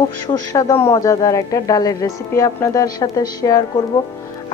খুব সুস্বাদু মজাদার একটা ডালের রেসিপি আপনাদের সাথে শেয়ার করব।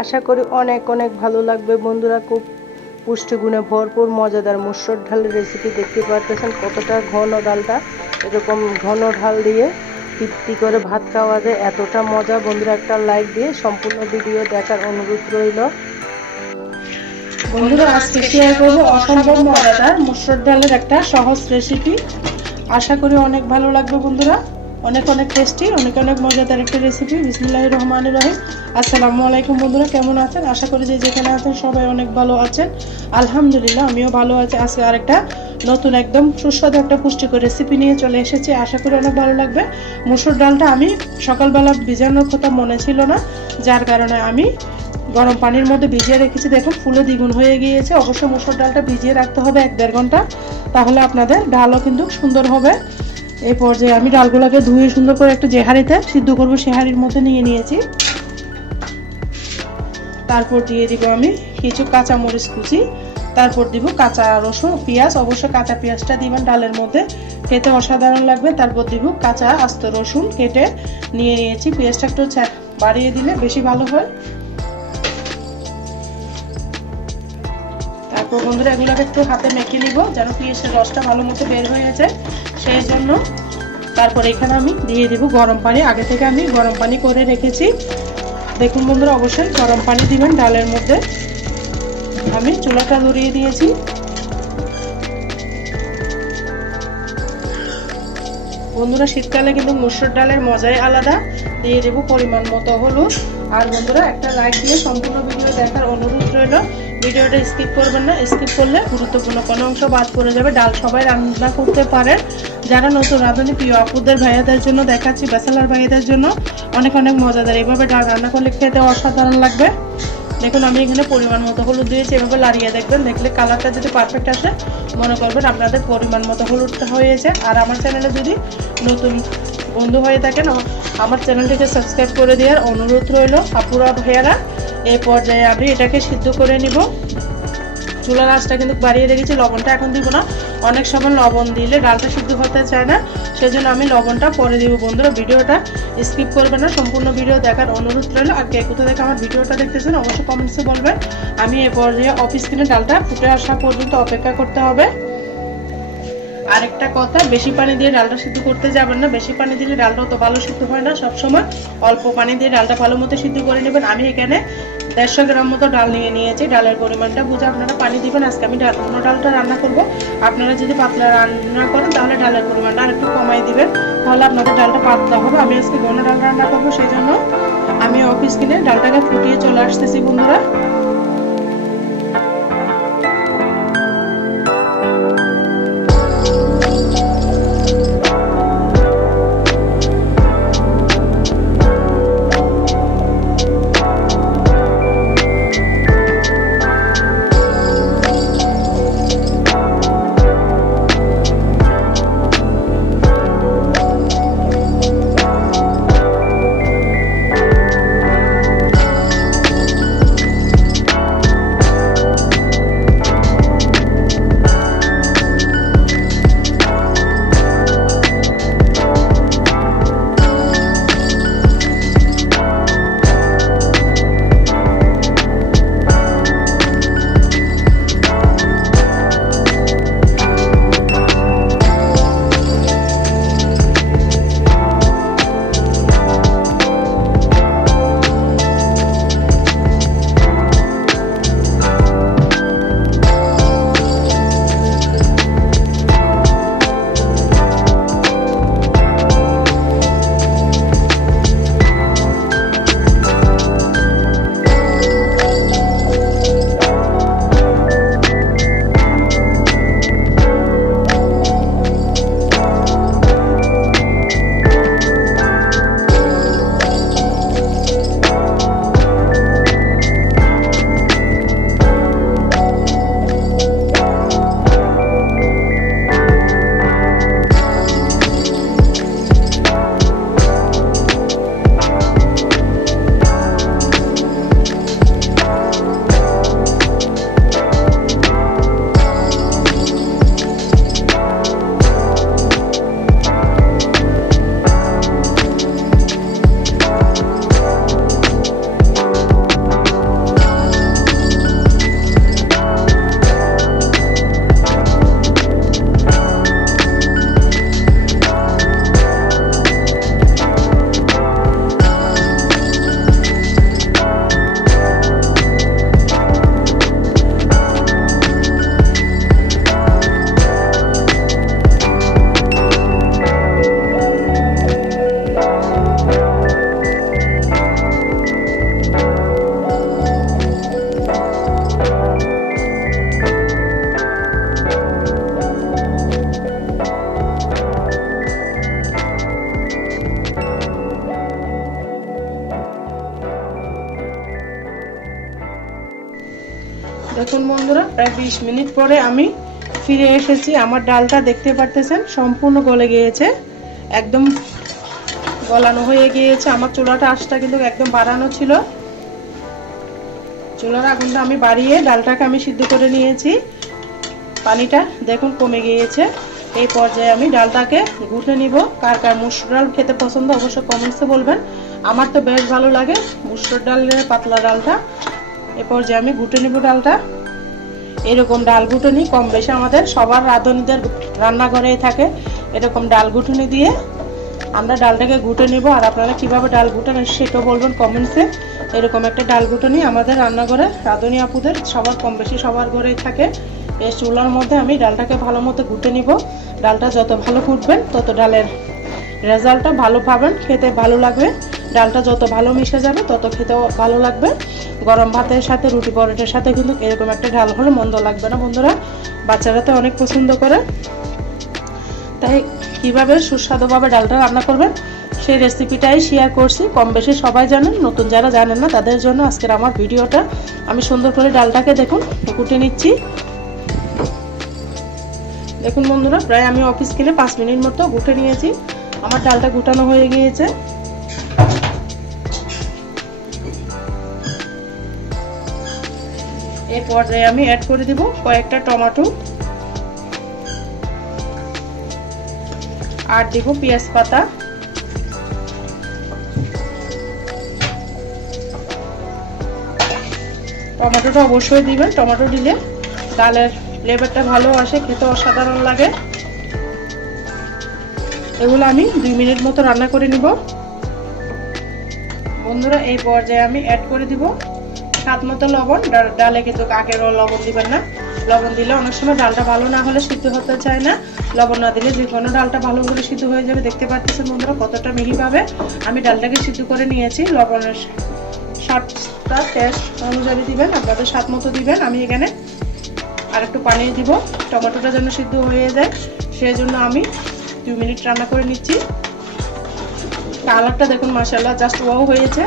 আশা করি অনেক অনেক ভালো লাগবে বন্ধুরা। খুব পুষ্টিগুণে ভরপুর মজাদার মসুর ডালের রেসিপি। দেখতে পারতেছেন কতটা ঘন ডালটা, এরকম ঘন ডাল দিয়ে তৃপ্তি করে ভাত খাওয়া যায়, এতটা মজা। বন্ধুরা একটা লাইক দিয়ে সম্পূর্ণ ভিডিও দেখার অনুরোধ রইল। বন্ধুরা আজকে শেয়ার করব অসম্ভব মজাদার মসুর ডালের একটা সহজ রেসিপি। আশা করি অনেক ভালো লাগবে বন্ধুরা। অনেক অনেক টেস্টি, অনেক অনেক মজাদার একটা রেসিপি। বিসমিল্লাহির রহমানির রহিম। আসসালামু আলাইকুম বন্ধুরা, কেমন আছেন? আশা করি যে যেখানে আছেন সবাই অনেক ভালো আছেন। আলহামদুলিল্লাহ আমিও ভালো আছি। আজকে আরেকটা নতুন একদম সুস্বাদু একটা পুষ্টিকর রেসিপি নিয়ে চলে এসেছি। আশা করি অনেক ভালো লাগবে। মসুর ডালটা আমি সকালবেলা ভিজানোর কথা মনে ছিল না, যার কারণে আমি গরম পানির মধ্যে ভিজিয়ে রেখেছি। দেখুন ফুলে দ্বিগুণ হয়ে গিয়েছে। অবশ্যই মসুর ডালটা ভিজিয়ে রাখতে হবে 1-1.5 ঘন্টা, তাহলে আপনাদের ডালও কিন্তু সুন্দর হবে। এই পর্যায়ে আমি ডালগুলোকে ধুয়ে সুন্দর করে একটু যে হাঁড়িতে সিদ্ধ করবো সে হাঁড়ির মধ্যে নিয়ে নিয়েছি। তারপর দিয়ে দিব আমি কিছু কাঁচা মরিচ কুচি, তারপর দিব কাঁচা রসুন, পেঁয়াজ। অবশ্যই কাঁচা পেঁয়াজটা দিবেন ডালের মধ্যে, খেতে অসাধারণ লাগবে। তারপর দিব কাঁচা আস্ত রসুন কেটে নিয়ে নিয়েছি। পেঁয়াজটা একটু বাড়িয়ে দিলে বেশি ভালো হয়। তারপর বন্ধুরা এগুলোকে একটু হাতে মেখে নিব যেন পেঁয়াজের রসটা ভালো মতো বের হয়ে যায়, সেই জন্য। তারপর এখানে আমি দিয়ে দিব গরম পানি। আগে থেকে আমি গরম পানি করে রেখেছি। দেখুন বন্ধুরা অবশ্যই গরম পানি দিবেন ডালের মধ্যে। আমি চুলাটা ধরিয়ে দিয়েছি। বন্ধুরা শীতকালে কিন্তু মসুর ডালের মজাই আলাদা। দিয়ে দেব পরিমাণ মতো হলুদ। আর বন্ধুরা একটা লাইক দিয়ে সম্পূর্ণ ভিডিও দেখার অনুরোধ রইল। ভিডিওটা স্কিপ করবেন না, স্কিপ করলে গুরুত্বপূর্ণ কোনো অংশ বাদ পড়ে যাবে। ডাল সবাই রান্না করতে পারে, যারা নতুন রাঁধুনি প্রিয় আপুদের ভাইয়াদের জন্য দেখাচ্ছি, ব্যাচেলার ভাইয়াদের জন্য অনেক অনেক মজাদার। এইভাবে ডাল রান্না করলে খেতে অসাধারণ লাগবে। দেখুন আমি এখানে পরিমাণ মতো হলুদ দিয়েছি। এভাবে লাড়িয়ে দেখবেন, দেখলে কালারটা যদি পারফেক্ট আসে মনে করবেন আপনাদের পরিমাণ মতো হলুদটা হয়েছে। আর আমার চ্যানেলে যদি নতুন বন্ধু হয়ে থাকেন আমার চ্যানেলটিকে সাবস্ক্রাইব করে দেওয়ার অনুরোধ রইল আপুরা ভাইয়ারা। এই পর্যায়ে আমি এটাকে সিদ্ধ করে নিব। চুলার আঁচটা কিন্তু বাড়িয়ে রেখেছি। লবণটা এখন দিব না, অনেক সময় লবণ দিলে ডালটা সিদ্ধ হতে চায় না, সেজন্য আমি লবণটা পরে দিব। বন্ধুরা ভিডিওটা স্কিপ করবেন না, সম্পূর্ণ ভিডিও দেখার অনুরোধ রইল। আর কে কোথা থেকে আমার ভিডিওটা দেখতেছেন অবশ্যই কমেন্টসে বলবেন। আমি এ পর্যায়ে অফ স্ক্রিনে ডালটা ফুটে আসা পর্যন্ত অপেক্ষা করতে হবে। আরেকটা কথা, বেশি পানি দিয়ে ডালটা সিদ্ধ করতে যাবেন না। বেশি পানি দিলে ডালটা তো ভালো সিদ্ধ হয় না। সবসময় অল্প পানি দিয়ে ডালটা ভালো মতো সিদ্ধ করে নেবেন। আমি এখানে 150 গ্রাম মতো ডাল নিয়ে নিয়েছি। ডালের পরিমাণটা বুঝে আপনারা পানি দিবেন। আজকে আমি ঘন ডালটা রান্না করব। আপনারা যদি পাতলা রান্না করেন তাহলে ডালের পরিমাণটা আরেকটু কমাই দিবেন, তাহলে আপনাদের ডালটা পাতলা হবে। আমি আজকে ঘন ডাল রান্না করবো, সেই জন্য আমি অফ স্ক্রিনে ডালটাকে ফুটিয়ে চলে আসতেছি বন্ধুরা। দেখুন বন্ধুরা, প্রায় 20 মিনিট পরে আমি ফিরে এসেছি। আমার ডালটা দেখতে পারতেছেন সম্পূর্ণ গলে গিয়েছে, একদম গলানো হয়ে গিয়েছে। আমার চুলাটা আঁচটা কিন্তু একদম বাড়ানো ছিল, চুলার আগুনটা আমি বাড়িয়ে ডালটাকে আমি সিদ্ধ করে নিয়েছি। পানিটা দেখুন কমে গিয়েছে। এই পর্যায়ে আমি ডালটাকে ঘুটে নিব। কার কার মুসুর ডাল খেতে পছন্দ অবশ্যই কমেন্টসে বলবেন। আমার তো বেশ ভালো লাগে মুসুর ডালের পাতলা ডালটা। এই পর্যায়ে আমি ঘুটে নিব ডালটা। এরকম ডাল ঘুটুনি কম বেশি আমাদের সবার রাঁধুনিদের রান্নাঘরেই থাকে। এরকম ডাল ঘুটুনি দিয়ে আমরা ডালটাকে ঘুটে নিব। আর আপনারা কিভাবে ডাল ঘুটান সেটাও বলবেন কমেন্টসে। এরকম একটা ডাল ঘুটুনি আমাদের রান্নাঘরে রাঁধুনি আপুদের সবার কম বেশি সবার ঘরেই থাকে। এই চুলার মধ্যে আমি ডালটাকে ভালো মতো ঘুটে নিব। ডালটা যত ভালো ঘুটবেন তত ডালের রেজাল্টটা ভালো পাবেন, খেতে ভালো লাগবে। ডালটা যত ভালো মিশে যাবে তত খেতেও ভালো লাগবে। গরম ভাতের সাথে রুটি পরোটার সাথে কিন্তু এরকম একটা ডাল হলে মন্দ লাগবে না বন্ধুরা। বাচ্চারা তো অনেক পছন্দ করে। তাই কিভাবে সুস্বাদুভাবে ডালটা রান্না করবেন সেই রেসিপিটাই শেয়ার করছি। কম বেশি সবাই জানেন, নতুন যারা জানেন না তাদের জন্য আজকের আমার ভিডিওটা। আমি সুন্দর করে ডালটাকে দেখুন কুটে নিচ্ছি। দেখুন বন্ধুরা, প্রায় আমি অফিস স্কেলে 5 মিনিট মতো গুটে নিয়েছি। আমার ডালটা গুটানো হয়ে গিয়েছে। এই পর্যায়ে আমি অ্যাড করে দিব কয়েকটা টমেটো, আর দিব পেঁয়াজ পাতা, টমেটোটা অবশ্যই দিবেন। টমেটো দিলে ডালের ফ্লেভারটা ভালো আসে, খেতে অসাধারণ লাগে। এগুলো আমি 2 মিনিট মতো রান্না করে নিব বন্ধুরা। এই পর্যায়ে আমি অ্যাড করে দিব স্বাদ মতো লবণ। ডালে কিন্তু আগের লবণ দিবেন না, লবণ দিলে অনেক সময় ডালটা ভালো না হলে সিদ্ধ হতে চায় না। লবণ না দিলে যে কোনো ডালটা ভালো করে সিদ্ধ হয়ে যাবে। দেখতে পাচ্ছেন বন্ধুরা কতটা মিহিভাবে আমি ডালটাকে সিদ্ধ করে নিয়েছি। লবণের স্বাদটা টেস্ট অনুযায়ী দিবেন, আপনাদের স্বাদ মতো দিবেন। আমি এখানে আর একটু পানি দিব টমেটোটা যেন সিদ্ধ হয়ে যায়, সেই জন্য আমি 2 মিনিট রান্না করে নিচ্ছি। কালারটা দেখুন মাশাআল্লাহ জাস্ট ওয়াও হয়েছে।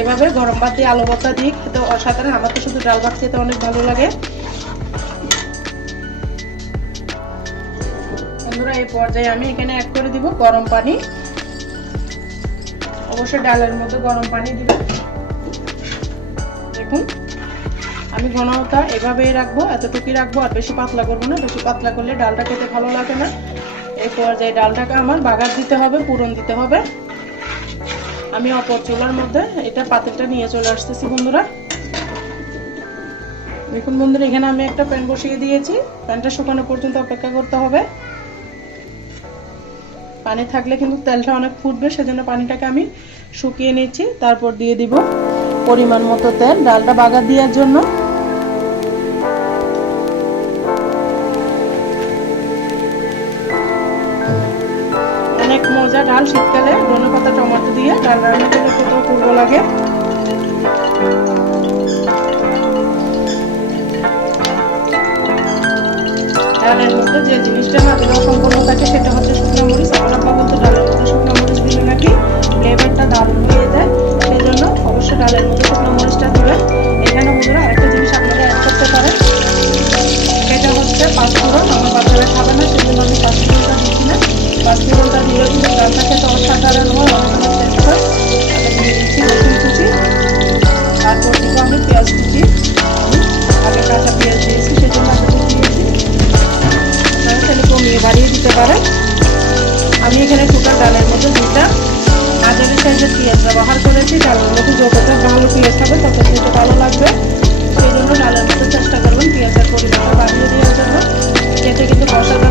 এভাবে গরম ভাত দিয়ে আলু ভর্তা দিয়ে খেতে অসাধারণ। আমার তো শুধু ডাল ভাত খেতে অনেক ভালো লাগে বন্ধুরা। এই পর্যায়ে আমি এখানে অ্যাড করে দিব গরম পানি। অবশ্যই ডালের মধ্যে গরম পানি দিবেন। দেখুন আমি ঘনতা এভাবেই রাখবো, এতটুকুই রাখবো, আর বেশি পাতলা করবো না। বেশি পাতলা করলে ডালটা খেতে ভালো লাগে না। এই পর্যায়ে ডালটাকে আমার বাগার দিতে হবে, পুরন দিতে হবে। আমি অপর চুলার মধ্যে এটা পাতিলটা নিয়ে চলে আসতেছি বন্ধুরা। দেখুন বন্ধুরা, এখানে আমি একটা প্যান বসিয়ে দিয়েছি। প্যানটা শুকানো পর্যন্ত অপেক্ষা করতে হবে। পানি থাকলে কিন্তু তেলটা অনেক ফুটবে, সেজন্য পানিটাকে আমি শুকিয়ে নিচ্ছি। তারপর দিয়ে দিব পরিমাণ মতো তেল ডালটা বাগার দেওয়ার জন্য। অনেক মজা ডাল, শীতকালে ধনেপাতা টমেটো দিয়ে ডাল রান্না করলে কত অপূর্ব লাগে। ডালের মধ্যে যে জিনিসটা না দিলে সম্পূর্ণ থাকে সেটা হচ্ছে শুকনো মরিচ। আমার আব্বা বলতে ডালের মধ্যে শুকনো মরিচ দিলে নাকি ফ্লেভারটা দারুণ হয়ে যায়, সেই জন্য অবশ্যই ডালের মধ্যে শুকনো মরিচটা দিবেন। এখানে বন্ধুরা আরেকটা জিনিস আপনারা অ্যাড করতে পারেন, সেটা হচ্ছে পাঁচফোড়ন। আমার বাচ্চারা খাবে না, সেজন্য আমি পাঁচফোড়নটা দিচ্ছি না। পাঁচফোড়নটা দিলে কিন্তু ডালটা খেতে অসাধারণ হয়, অনেক টেস্ট হয়। তাহলে দিয়ে দিচ্ছি রসুন কুচি, তারপর দিব আমি পেঁয়াজ কুচি। আগে কাঁচা পেঁয়াজ দিয়েছি, সেজন্য আমি দিয়েছি। আপনারা তাহলে কমিয়ে বাড়িয়ে দিতে পারেন। আমি এখানে টোটাল ডালের মধ্যে 2টা মাঝারি সাইজের পেঁয়াজ ব্যবহার করেছি। ডালের মধ্যে যতটা ভালো পেঁয়াজ হবে তত খেতে ভালো লাগবে, সেই জন্য ডালের মধ্যে চেষ্টা করবেন পেঁয়াজের পরিমাণটা বাড়িয়ে দেওয়ার জন্য। খেতে কিন্তু অসাধারণ